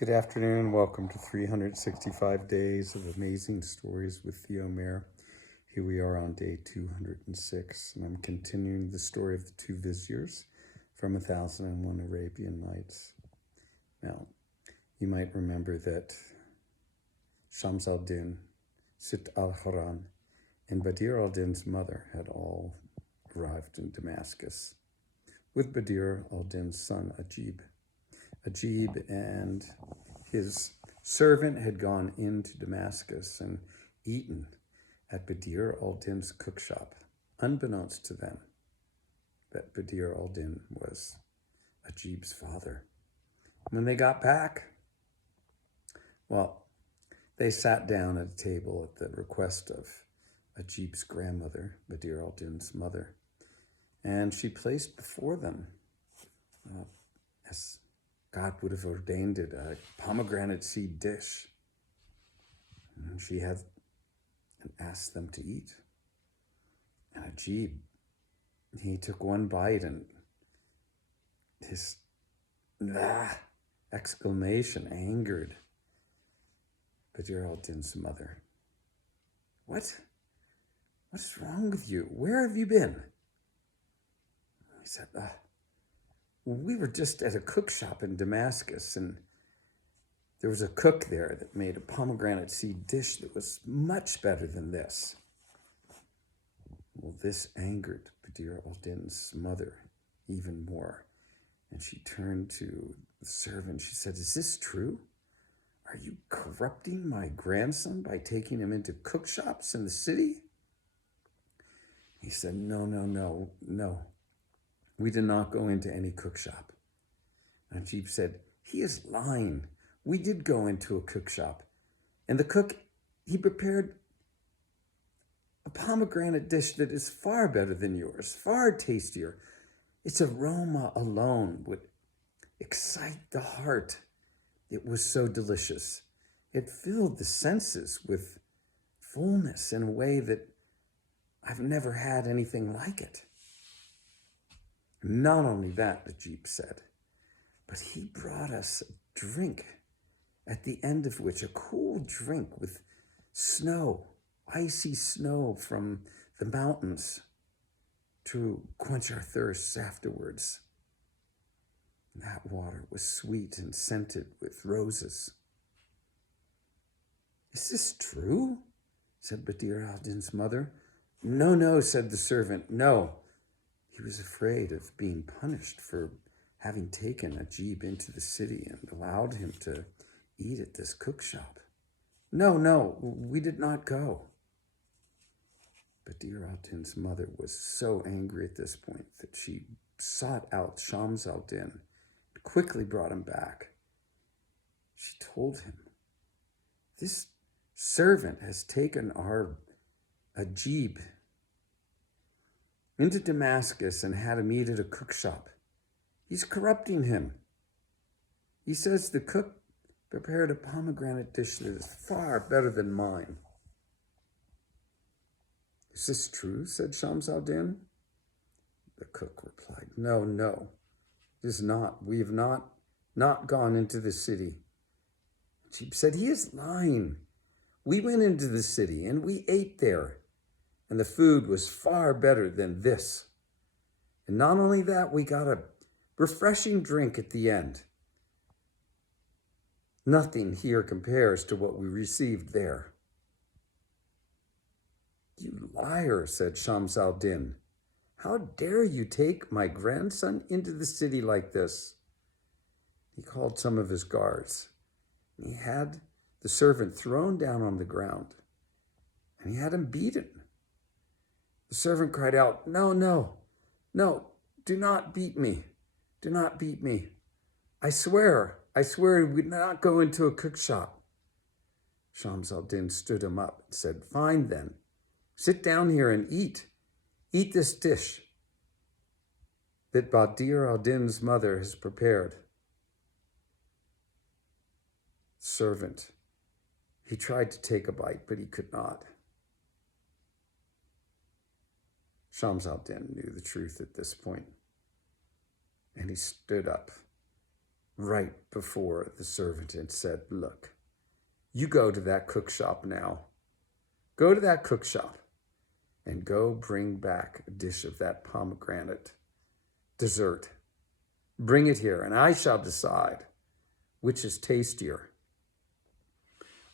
Good afternoon. Welcome to 365 Days of Amazing Stories with Theo Mayer. Here we are on day 206, and I'm continuing the story of the two Viziers from 1001 Arabian Nights. Now, you might remember that Shams al-Din, Sit al-Haran, and Badr al-Din's mother had all arrived in Damascus with Badr al-Din's son Ajib. Ajib and his servant had gone into Damascus and eaten at Badr al-Din's cookshop, unbeknownst to them that Badr al-Din was Ajib's father. When they got back, they sat down at a table at the request of Ajib's grandmother, Badr al-Din's mother, and she placed before them, as God would have ordained it, a pomegranate seed dish. And she had asked them to eat. And Ajib, he took one bite and his exclamation angered Badr al-Din's mother. What is wrong with you? Where have you been? He said, we were just at a cook shop in Damascus, and there was a cook there that made a pomegranate seed dish that was much better than this. Well, this angered Badr al-Din's mother even more, and she turned to the servant. She said, "Is this true? Are you corrupting my grandson by taking him into cook shops in the city?" He said, No. We did not go into any cook shop. Ajib said, "He is lying. We did go into a cook shop. And the cook, he prepared a pomegranate dish that is far better than yours, far tastier. Its aroma alone would excite the heart. It was so delicious. It filled the senses with fullness in a way that I've never had anything like it." Not only that, Ajib said, but he brought us a drink, at the end of which, a cool drink with snow, icy snow from the mountains to quench our thirsts afterwards. That water was sweet and scented with roses. "Is this true?" said Badr al-Din's mother. No, said the servant. No. He was afraid of being punished for having taken Ajib into the city and allowed him to eat at this cook shop. No, we did not go. Badr al-Din's mother was so angry at this point that she sought out Shams al-Din and quickly brought him back. She told him, "This servant has taken our Ajib into Damascus and had him eat at a cook shop. He's corrupting him. He says the cook prepared a pomegranate dish that is far better than mine." "Is this true?" said Shams al-Din. The cook replied, No, it is not. We have not gone into the city. She said, "He is lying. We went into the city and we ate there, and the food was far better than this. And not only that, we got a refreshing drink at the end. Nothing here compares to what we received there." "You liar," said Shams al-Din. "How dare you take my grandson into the city like this?" He called some of his guards, and he had the servant thrown down on the ground, and he had him beaten. The servant cried out, No, do not beat me. Do not beat me. I swear we would not go into a cook shop." Shams al-Din stood him up and said, "Fine then, sit down here and eat. Eat this dish that Badr al-Din's mother has prepared." Servant, he tried to take a bite, but he could not. Shams al-Din knew the truth at this point, and he stood up right before the servant had said, "Look, you go to that cook shop now. Go to that cook shop and go bring back a dish of that pomegranate dessert. Bring it here, and I shall decide which is tastier."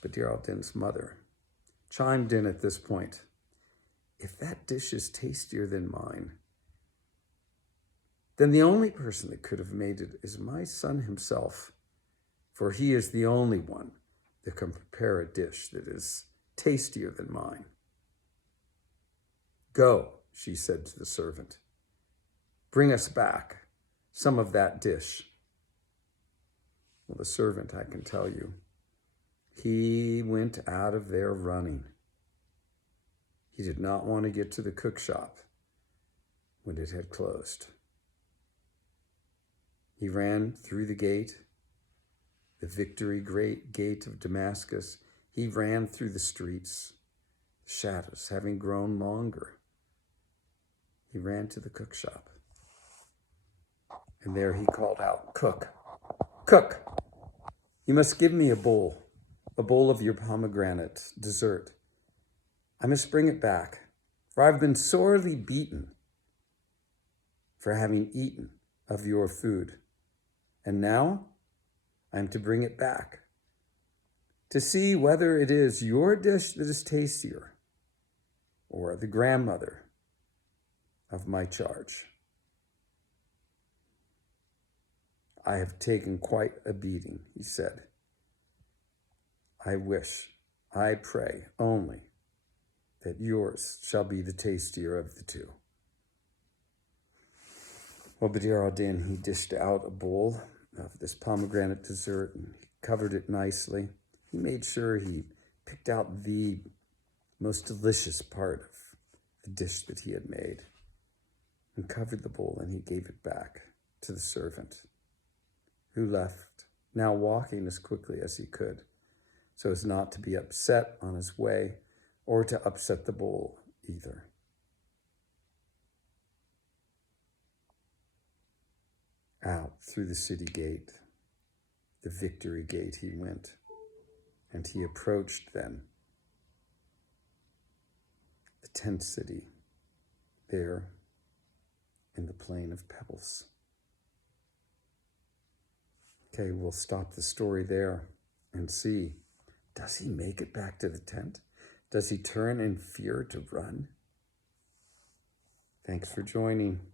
But Dear Al Din's mother chimed in at this point. "If that dish is tastier than mine, then the only person that could have made it is my son himself, for he is the only one that can prepare a dish that is tastier than mine." "Go," she said to the servant. "Bring us back some of that dish." Well, the servant, I can tell you, he went out of there running. He did not want to get to the cook shop when it had closed. He ran through the gate, the victory gate of Damascus. He ran through the streets, the shadows having grown longer. He ran to the cook shop. And there he called out, "Cook, cook, you must give me a bowl of your pomegranate dessert. I must bring it back, for I've been sorely beaten for having eaten of your food. And now I'm to bring it back to see whether it is your dish that is tastier or the grandmother of my charge. I have taken quite a beating," he said. I pray only that yours shall be the tastier of the two." Well, Badr al-Din, he dished out a bowl of this pomegranate dessert and he covered it nicely. He made sure he picked out the most delicious part of the dish that he had made and covered the bowl, and he gave it back to the servant, who left, now walking as quickly as he could, so as not to be upset on his way or to upset the bowl either. Out through the city gate, the victory gate, he went, and he approached then the tent city there in the plain of pebbles. Okay, we'll stop the story there and see, does he make it back to the tent? Does he turn in fear to run? Thanks for joining.